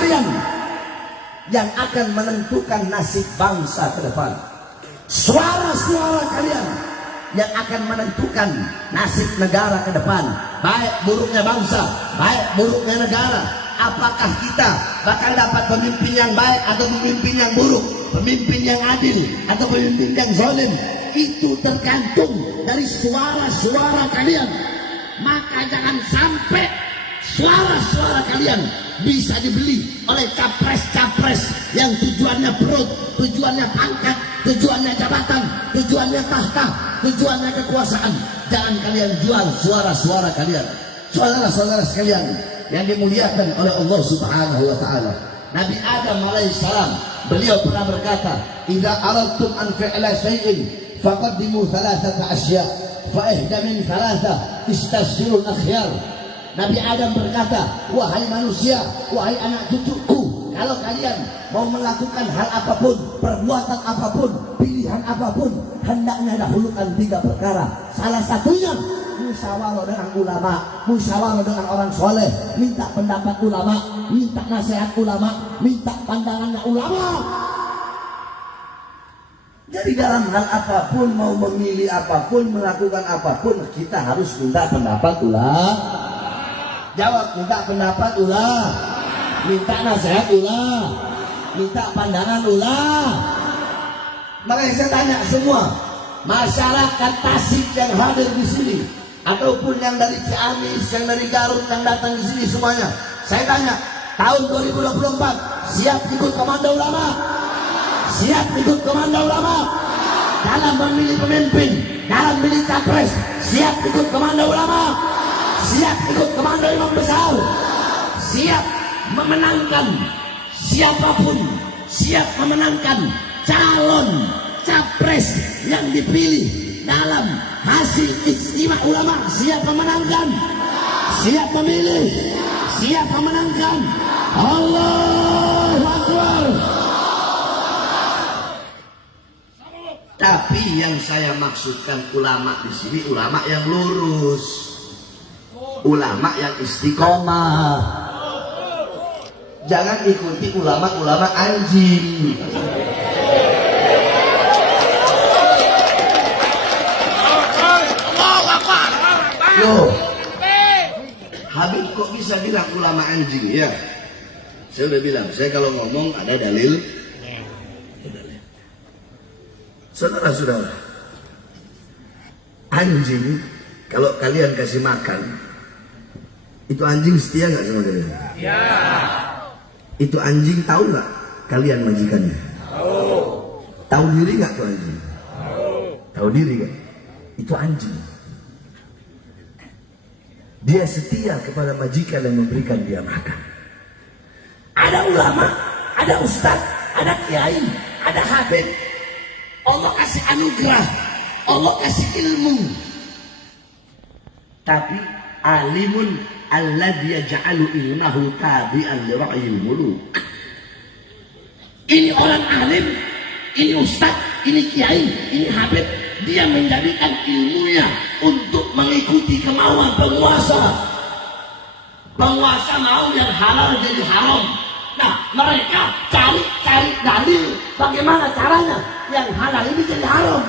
kalian yang akan menentukan nasib bangsa ke depan. Suara-suara kalian yang akan menentukan nasib negara ke depan. Baik buruknya bangsa, baik buruknya negara. Apakah kita bakal dapat pemimpin yang baik atau pemimpin yang buruk, pemimpin yang adil atau pemimpin yang zalim? Itu tergantung dari suara-suara kalian. Maka jangan sampai suara-suara kalian bisa dibeli oleh capres-capres yang tujuannya perut, tujuannya pangkat, tujuannya jabatan, tujuannya tahta, tujuannya kekuasaan. Jangan kalian jual suara-suara kalian. Saudara-saudara sekalian yang dimuliakan oleh Allah Subhanahu wa taala, Nabi Adam alaihissalam beliau pernah berkata, "Idza aradtum an fi'la syai'in faqaddimu thalathata asya' fa ihda min thalatha istashirul akhyar." Nabi Adam berkata, "Wahai manusia, wahai anak cucuku, kalau kalian mau melakukan hal apapun, perbuatan apapun, pilihan apapun, hendaknya dahulukan 3 perkara. Salah satunya musyawarah dengan ulama, musyawarah dengan orang soleh, minta pendapat ulama, minta nasihat ulama, minta pandangannya ulama." Jadi dalam hal apapun, mau memilih apapun, melakukan apapun, kita harus minta pendapat ulama. Jawab, minta pendapat ulama, minta nasihat ulama, minta pandangan ulama. Makanya saya tanya semua masyarakat Tasik yang hadir di sini, ataupun yang dari Ciamis, yang dari Garut, yang datang di sini semuanya, saya tanya, tahun 2024 siap ikut komando ulama? Siap ikut komando ulama? Dalam memilih pemimpin, dalam memilih capres, siap ikut komando ulama? Siap ikut komando imam besar? Siap memenangkan siapapun, siap memenangkan calon capres yang dipilih dalam hasil istimewa ulama? Siap memenangkan? Siap memilih? Siap memenangkan? Allahu Akbar. Tapi yang saya maksudkan ulama di sini ulama yang lurus, ulama yang istiqomah. Jangan ikuti ulama-ulama anjing. Loh, Habib kok bisa bilang ulama anjing ya? Saya udah bilang, saya kalau ngomong ada dalil. Saudara-saudara, anjing kalau kalian kasih makan, itu anjing setia nggak sama kalian? Ya. Itu anjing tahu nggak kalian majikannya? Tahu. Tahu diri nggak tuh anjing? Tahu diri kan? Itu anjing. Dia setia kepada majikan yang memberikan dia makan. Ada ulama, ada ustadz, ada kiai, ada habib. Allah kasih anugerah, Allah kasih ilmu. Tapi alimun alladzi yaj'alu ilmahu tabi'an li ra'yil muluk. Ini orang alim, ini ustaz, ini kiai, ini habib. Dia menjadikan ilmunya untuk mengikuti kemauan penguasa. Penguasa mau yang halal jadi haram. Nah, mereka cari dalil bagaimana caranya yang halal ini jadi haram.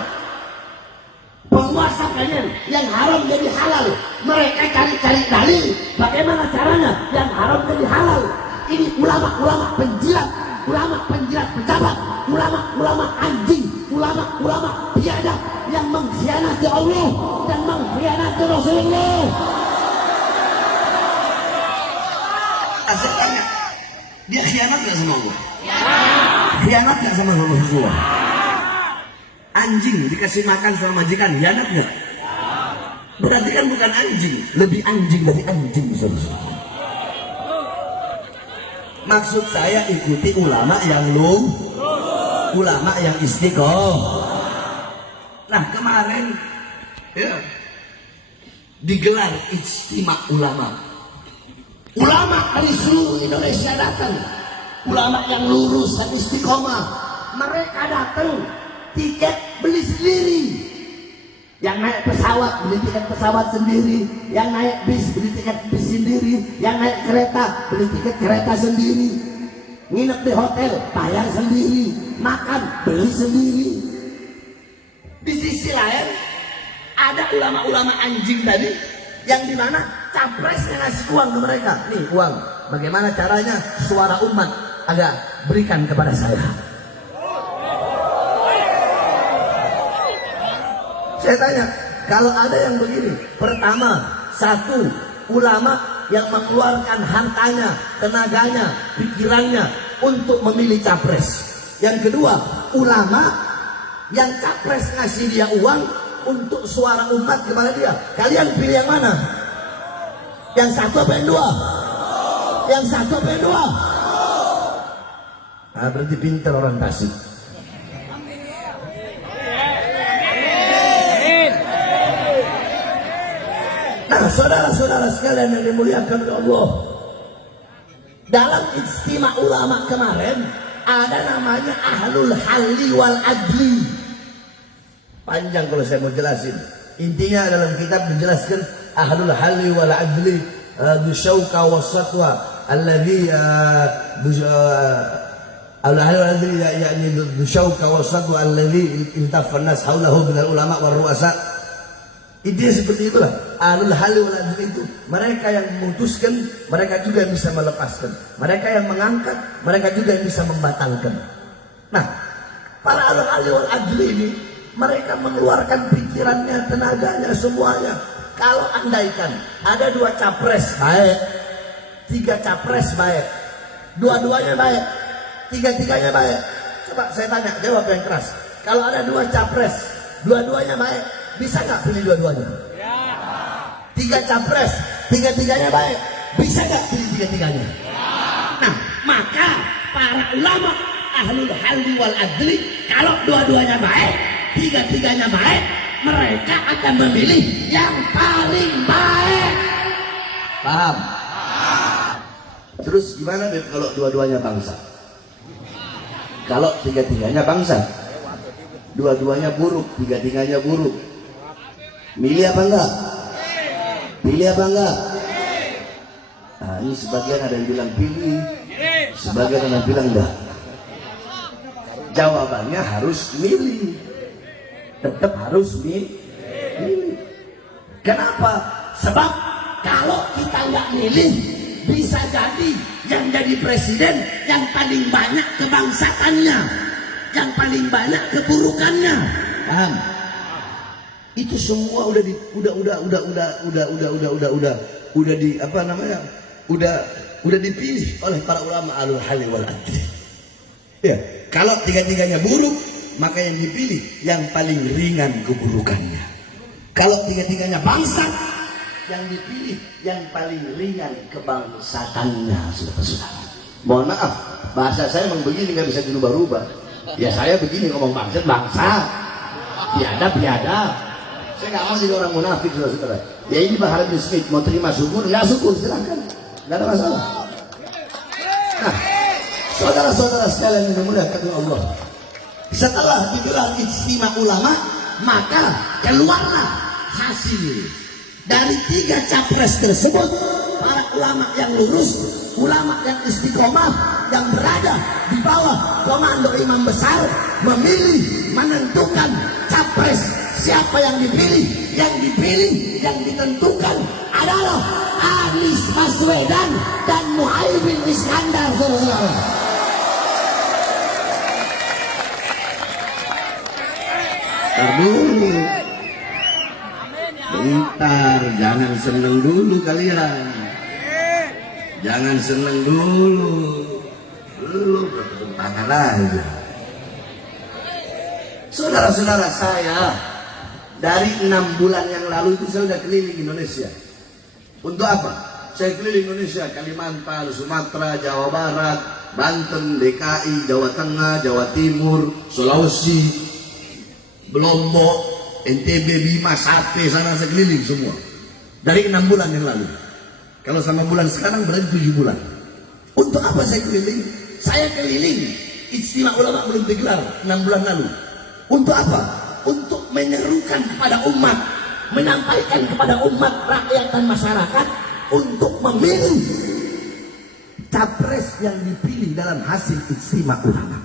Penguasa pengen yang haram jadi halal, mereka cari dalil bagaimana caranya yang haram jadi halal. Ini ulama-ulama penjilat, ulama-penjilat pejabat, ulama-ulama anjing, ulama-ulama biadab yang mengkhianati Allah dan mengkhianati Rasulullah. Saya tanya, dia khianat gak sama Allah? Khianat gak sama Rasulullah? Anjing dikasih makan sama majikan, khianat gak? Berarti kan bukan anjing, lebih anjing dari anjing. Maksud saya ikuti ulama yang ulama yang istiqomah. Nah kemarin ya, digelar ijtima ulama. Ulama dari seluruh Indonesia datang, ulama yang lurus dan istiqomah. Mereka datang, tiket beli sendiri. Yang naik pesawat beli tiket pesawat sendiri, yang naik bis beli tiket bis sendiri, yang naik kereta beli tiket kereta sendiri. nginep di hotel, bayar sendiri, makan, beli sendiri. Di sisi lain, ada ulama-ulama anjing tadi, yang dimana capresnya ngasih uang ke mereka. Nih uang, bagaimana caranya suara umat agak berikan kepada saya. Saya tanya, kalau ada yang begini, pertama, satu, ulama yang mengeluarkan hartanya, tenaganya, pikirannya untuk memilih capres. Yang kedua, ulama yang capres ngasih dia uang untuk suara umat kepada dia. Kalian pilih yang mana? Yang satu apa yang dua? Yang satu apa yang dua? Nah, berarti pintar orang Tasik. Nah, saudara-saudara sekalian yang dimuliakan oleh Allah, dalam istimewa ulama kemarin ada namanya ahlul halli wal adli. Panjang kalau saya mau jelasin. Intinya dalam kitab dijelaskan ahlul halli wal adli bisyauka wasatwa alladhi ahlul halli wal adli yani bisyauka wasatwa alladhi intafan nas haulahu minal ulama wal ru'asa. Ide seperti itulah. Ahlul halli wal adli itu mereka yang memutuskan, mereka juga yang bisa melepaskan. Mereka yang mengangkat, mereka juga yang bisa membatalkan. Nah, para ahlul halli wal adli ini mereka mengeluarkan pikirannya, tenaganya, semuanya. Kalau andaikan ada dua capres baik, tiga capres baik, dua-duanya baik, tiga-tiganya baik. Coba saya tanya, jawab yang keras. Kalau ada dua capres, dua-duanya baik, bisa nggak pilih dua-duanya? Ya. Tiga capres, tiga-tiganya baik, bisa nggak pilih tiga-tiganya? Ya. Nah, maka para ulama ahlul halli wal adli, kalau dua-duanya baik, tiga-tiganya baik, mereka akan memilih yang paling baik. Paham? Terus gimana Beb kalau dua-duanya bangsa? Kalau tiga-tiganya bangsa, dua-duanya buruk, tiga-tiganya buruk, milih apa enggak? Pilih apa enggak? Nah, ini sebagian ada yang bilang pilih, sebagian ada yang bilang enggak. Jawabannya harus milih, tetap harus milih. Kenapa? Sebab kalau kita nggak milih, bisa jadi yang jadi presiden yang paling banyak kebangsatannya, yang paling banyak keburukannya. Paham? Itu semua udah di apa namanya? Udah dipilih oleh para ulama ahlul halli wal adli. Ya, kalau tiga-tiganya buruk, maka yang dipilih yang paling ringan keburukannya. Kalau tiga-tiganya bangsat, yang dipilih yang paling ringan kebangsatannya. Saudara-saudara, mohon maaf, bahasa saya memang begini, nggak bisa dirubah-rubah. Ya saya begini ngomong bangsat, bangsa, biadab. Saya nggak mau jadi orang munafik, saudara-saudara. Ya ini Pak Harun Smith, mau terima syukur, nggak syukur silahkan, nggak ada masalah. Nah, saudara-saudara sekalian yang dimuliakan oleh Allah, setelah digelar ijtima ulama, maka keluarlah hasil dari tiga capres tersebut. Para ulama yang lurus, ulama yang istiqomah, yang berada di bawah komando imam besar, memilih, menentukan capres. Siapa yang dipilih? Yang dipilih, yang ditentukan adalah Anies Baswedan dan Muhaimin Iskandar, saudara-saudara. Dulu, bentar, jangan seneng dulu kalian, jangan seneng dulu bertepuk tangan aja. Saudara-saudara, saya dari 6 bulan yang lalu itu saya sudah keliling Indonesia. Untuk apa? Saya keliling Indonesia, Kalimantan, Sumatera, Jawa Barat, Banten, DKI, Jawa Tengah, Jawa Timur, Sulawesi, Lombok, NTB, Bima, Sate, sana saya keliling semua. Dari 6 bulan yang lalu. Kalau sama bulan sekarang berarti 7 bulan. Untuk apa saya keliling? Saya keliling Ijtima ulama belum digelar 6 bulan lalu. Untuk apa? Untuk menyerukan kepada umat, menyampaikan kepada umat, rakyat dan masyarakat untuk memilih capres yang dipilih dalam hasil ijtima ulama.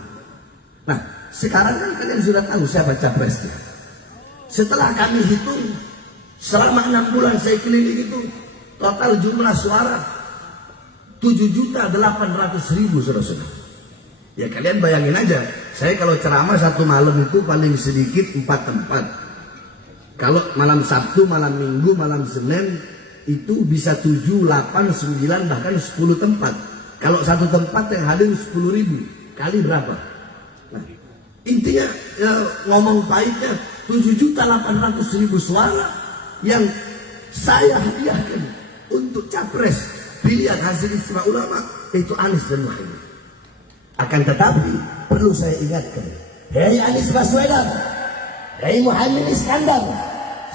Nah, sekarang kan kalian sudah tahu siapa capresnya. Setelah kami hitung selama 6 bulan saya keliling itu, total jumlah suara 7.800.000 saudara-saudara. Ya kalian bayangin aja, saya kalau ceramah satu malam itu paling sedikit 4 tempat. Kalau malam Sabtu, malam Minggu, malam Senin itu bisa 7, 8, 9 bahkan 10 tempat. Kalau satu tempat yang hadir 10.000 kali berapa? Nah, intinya ya, ngomong baiknya 7.800.000 suara yang saya hadiahkan untuk capres pilihan hasil ijtima ulama, itu Anies dan Muhaimin. Akan tetapi perlu saya ingatkan, hei Anies Baswedan, hei Muhaimin Iskandar,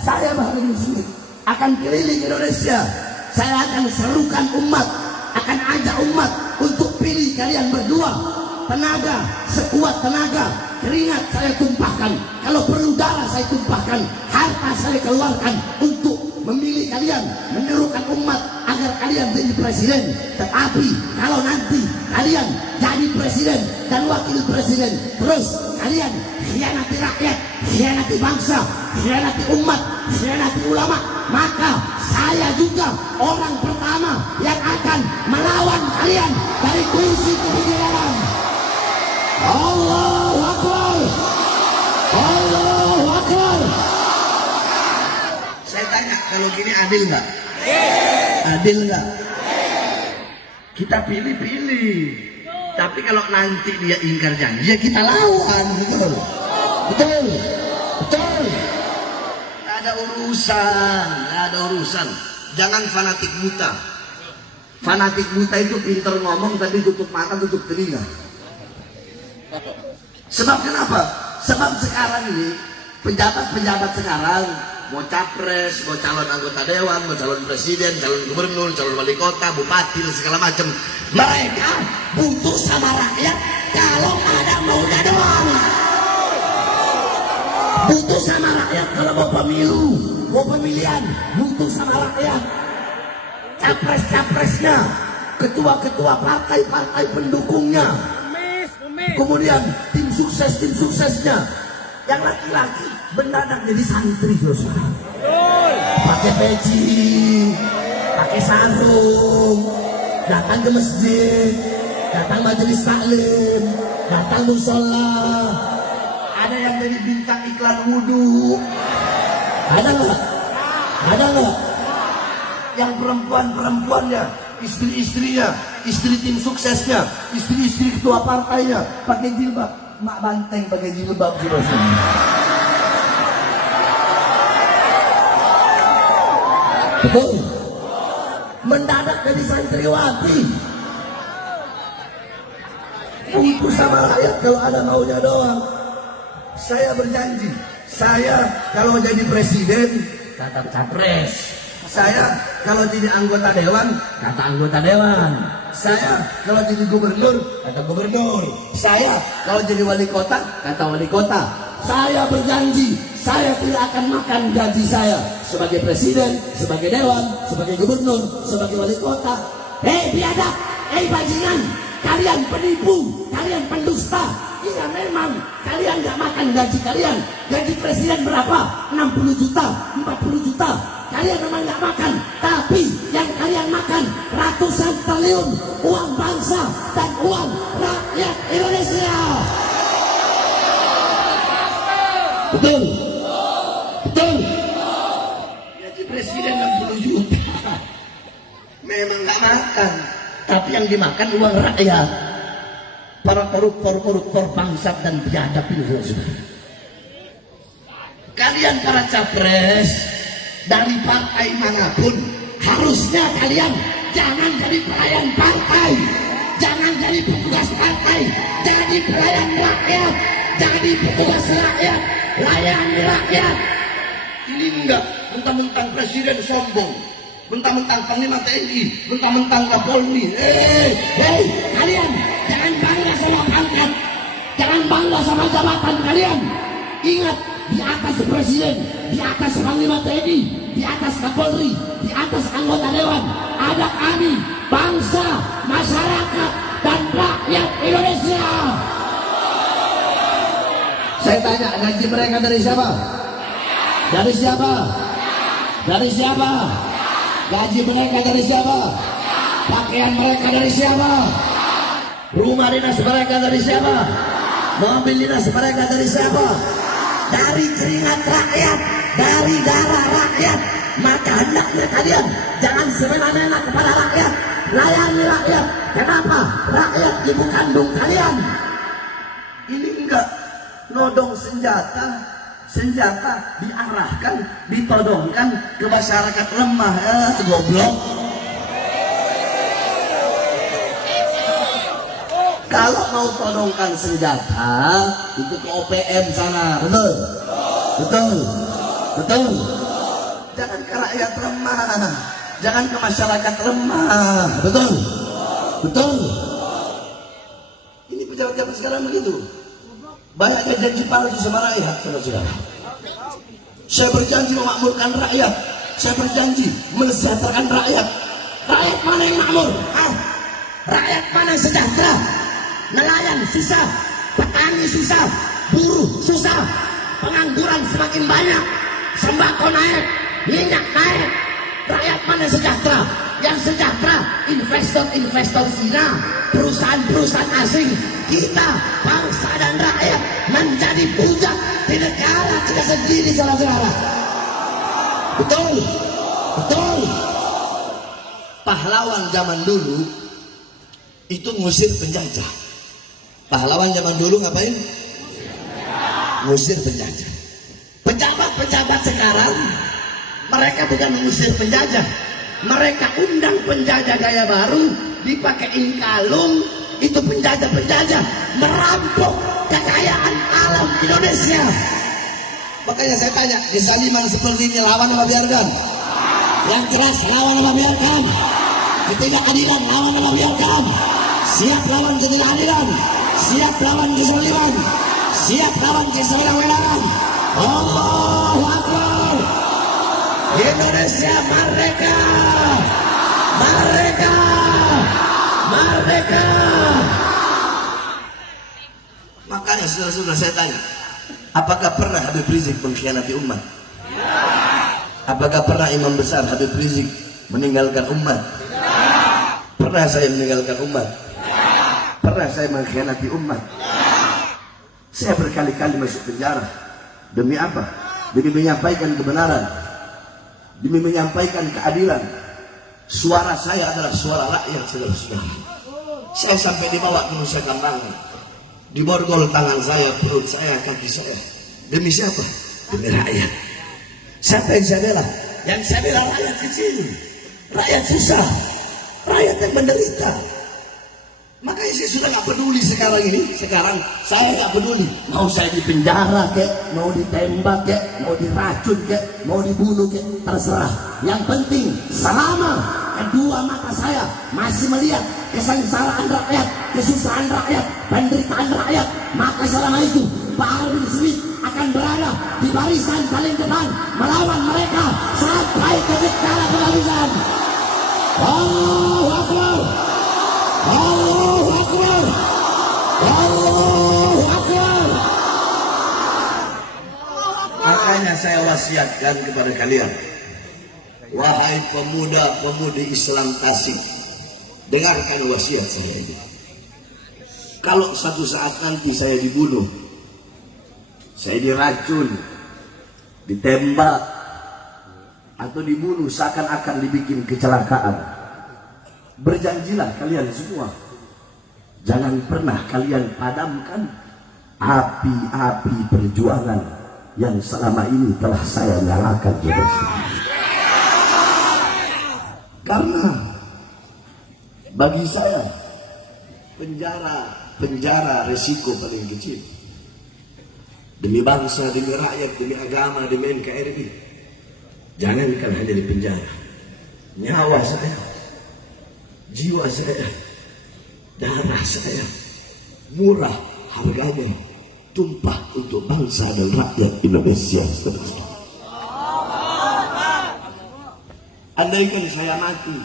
saya Muhammad Muslim akan keliling Indonesia. Saya akan serukan umat, akan ajak umat untuk pilih kalian berdua. Tenaga, sekuat tenaga, keringat saya tumpahkan, kalau perlu darah saya tumpahkan, harta saya keluarkan untuk memilih kalian, menyerukan umat agar kalian jadi presiden. Tetapi kalau nanti kalian jadi presiden dan wakil presiden, terus kalian khianati rakyat, khianati bangsa, khianati umat, khianati ulama, maka saya juga orang pertama yang akan melawan kalian dari kursi kepemimpinan. Allahu Akbar, Allahu Akbar. Saya tanya, kalau gini adil nggak? Adil nggak? Kita pilih-pilih. Tapi kalau nanti dia ingkar janji, ya kita lawan, betul? Betul? Betul? Nggak ada urusan, nggak ada urusan. Jangan fanatik buta. Fanatik buta itu pintar ngomong tapi tutup mata, tutup telinga. Sebab kenapa? Sebab sekarang ini penjabat-penjabat sekarang mau capres, mau calon anggota dewan, mau calon presiden, calon gubernur, calon wali kota, bupati dan segala macam, mereka butuh sama rakyat kalau ada maunya doang. Butuh sama rakyat kalau mau pemilu, mau pemilihan, butuh sama rakyat. Capres-capresnya, ketua-ketua partai-partai pendukungnya, kemudian tim suksesnya, yang laki-laki mendadak jadi santri, terus pakai peci, pakai sarung, datang ke masjid, datang majelis taklim, datang musola. Ada yang jadi bintang iklan wudhu, ada nggak? Ada nggak? Yang perempuan-perempuannya, istri-istrinya, istri tim suksesnya, istri-istri ketua partainya pakai jilbab, mak banteng pakai jilbab, betul? Mendadak jadi santriwati. Butuh sama rakyat kalau ada maunya doang. Saya berjanji, saya kalau jadi presiden kata capres, saya kalau jadi anggota dewan kata anggota dewan, saya kalau jadi gubernur kata gubernur, saya kalau jadi wali kota kata wali kota. Saya berjanji, saya tidak akan makan gaji saya sebagai presiden, sebagai dewan, sebagai gubernur, sebagai wali kota. Hei biadab, hei bajingan, kalian penipu, kalian pendusta. Iya memang kalian gak makan gaji kalian. Gaji presiden berapa? 60 juta, 40 juta. Kalian memang gak makan, tapi yang kalian makan ratusan triliun uang bangsa dan uang rakyat Indonesia. Betul? Betul? Gaji presiden 60 juta. Memang gak makan, tapi yang dimakan uang rakyat. Para koruptor bangsat dan biadab ini. Kalian para capres dari partai manapun, harusnya kalian jangan jadi pelayan partai, jangan jadi petugas partai, jadi pelayan rakyat, jadi petugas rakyat, layani rakyat. Ini enggak, mentang-mentang presiden sombong, mentang-mentang panglima TNI, mentang-mentang Kapolri. Hei, kalian jangan bangga sama pangkat, jangan bangga sama jabatan kalian. Ingat, di atas presiden, di atas panglima TNI, di atas Kapolri, di atas anggota dewan, ada kami, bangsa, masyarakat, dan rakyat Indonesia. Saya tanya, gaji mereka dari siapa? Dari siapa? Dari siapa? Gaji mereka dari siapa? Pakaian mereka dari siapa? Rumah dinas mereka dari siapa? Mobil dinas mereka dari siapa? Dari keringat rakyat, dari darah rakyat. Maka hendaknya kalian jangan semena-mena kepada rakyat, layani rakyat. Kenapa? Rakyat ibu kandung kalian. Ini enggak nodong senjata, senjata diarahkan, ditodongkan ke masyarakat lemah. Goblok. Kalau mau todongkan senjata itu ke OPM sana, betul, betul, betul. Jangan ke rakyat lemah, jangan ke masyarakat lemah, betul, betul. Ini pejabat zaman sekarang begitu. Banyaknya janji palsu sama rakyat, saudara-saudara. Saya berjanji memakmurkan rakyat, saya berjanji mensejahterakan rakyat. Rakyat mana yang makmur? Rakyat mana yang sejahtera? Nelayan susah, petani susah, buruh susah, pengangguran semakin banyak, sembako naik, minyak naik. Rakyat mana sejahtera? Yang sejahtera investor-investor Cina, perusahaan-perusahaan asing. Kita, bangsa dan rakyat, menjadi budak di negara kita sendiri, saudara-saudara. Betul, betul. Pahlawan zaman dulu itu ngusir penjajah. Pahlawan zaman dulu ngapain? Ngusir penjajah. Pejabat-pejabat sekarang mereka bukan mengusir penjajah, mereka undang penjajah gaya baru, dipakein kalung. Itu penjajah-penjajah merampok kekayaan alam Indonesia. Makanya saya tanya, kesaliman seperti ini lawan apa biarkan? Yang keras lawan apa biarkan? Ketidakadilan lawan apa biarkan? Siap lawan ketidakadilan, siap lawan kesaliman, siap lawan kesewenang-wenangan. Allahu Akbar. Indonesia merdeka, merdeka, merdeka. Makanya saudara-saudara saya tanya, apakah pernah Habib Rizik mengkhianati umat? Apakah pernah imam besar Habib Rizik meninggalkan umat? Pernah saya meninggalkan umat? Pernah saya mengkhianati umat? Saya berkali-kali masuk penjara. Demi apa? Demi menyampaikan kebenaran, demi menyampaikan keadilan. Suara saya adalah suara rakyat, saudara-saudara. Saya sampai dibawa ke Nusa Kambangan, diborgol tangan saya, perut saya, kaki saya. Demi siapa? Demi rakyat. Siapa yang saya bela? Yang saya bela rakyat kecil, rakyat susah, rakyat yang menderita. Makanya saya sudah gak peduli sekarang ini. Sekarang saya gak peduli. Mau saya di penjara kek, mau ditembak kek, mau diracun kek, mau dibunuh kek, terserah. Yang penting selama kedua mata saya masih melihat kesengsaraan rakyat, kesusahan rakyat, penderitaan rakyat, maka selama itu Pak Harun Smith akan berada di barisan paling depan melawan mereka sampai ke titik penghabisan. Allahu Akbar. Allahu Akbar. Allahu Akbar. Makanya saya wasiatkan kepada kalian, wahai pemuda-pemudi Islam Tasik, dengarkan wasiat saya ini. Kalau satu saat nanti saya dibunuh, saya diracun, ditembak, atau dibunuh seakan-akan dibikin kecelakaan, berjanjilah kalian semua, jangan pernah kalian padamkan api-api perjuangan yang selama ini telah saya nyalakan. Karena bagi saya penjara resiko paling kecil. Demi bangsa, demi rakyat, demi agama, demi NKRI, jangankan hanya di penjara, nyawa saya, jiwa saya, darah saya, murah harganya, tumpah untuk bangsa dan rakyat Indonesia. Andaikan saya mati,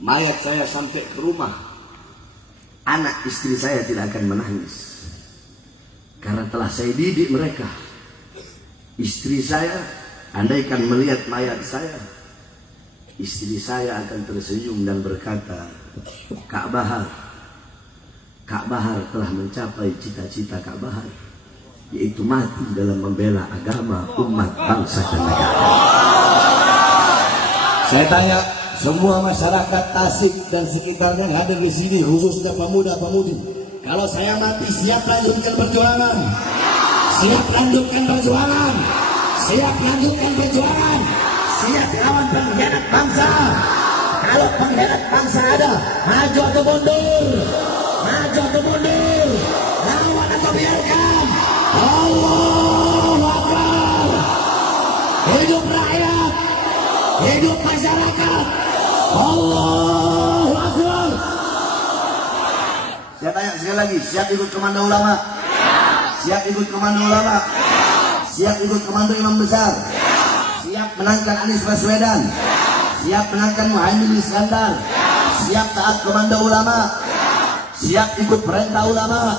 mayat saya sampai ke rumah, anak istri saya tidak akan menangis. Karena telah saya didik mereka. Istri saya, andaikan melihat mayat saya, istri saya akan tersenyum dan berkata, Kak Bahar telah mencapai cita-cita Kak Bahar, yaitu mati dalam membela agama, umat, bangsa, dan negara. Saya tanya semua masyarakat Tasik dan sekitarnya yang ada di sini, khususnya pemuda-pemudi, kalau saya mati siap lanjutkan perjuangan? Siap lanjutkan perjuangan? Siap lanjutkan perjuangan? Siap lawan pengkhianat bangsa? Kalau pengkhianat bangsa ada, maju atau mundur? Maju atau mundur? Lawan atau biarkan? Allahu Akbar! Hidup rakyat! Hidup masyarakat! Allahu Akbar! Saya tanya sekali lagi, siap ikut komando ulama? Siap ikut komando ulama? Siap ikut komando imam besar? Siap menangkan Anies Baswedan? Siap menangkan Muhaimin Iskandar? Siap taat komando ulama? Siap ikut perintah ulama?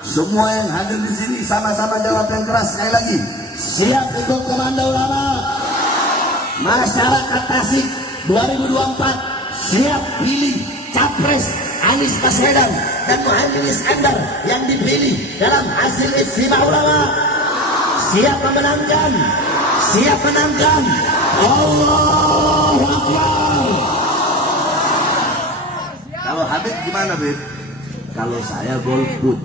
Semua yang hadir di sini sama-sama jawab yang keras sekali lagi. Siap ikut komando ulama? Masyarakat Tasik 2024 siap pilih capres Anies Baswedan dan Muhaimin Iskandar yang dipilih dalam hasil istimewa ulama. Siap memenangkan? Siap menangkan? Allahu Akbar! Kalau Habib gimana, Bib? Kalau saya golput.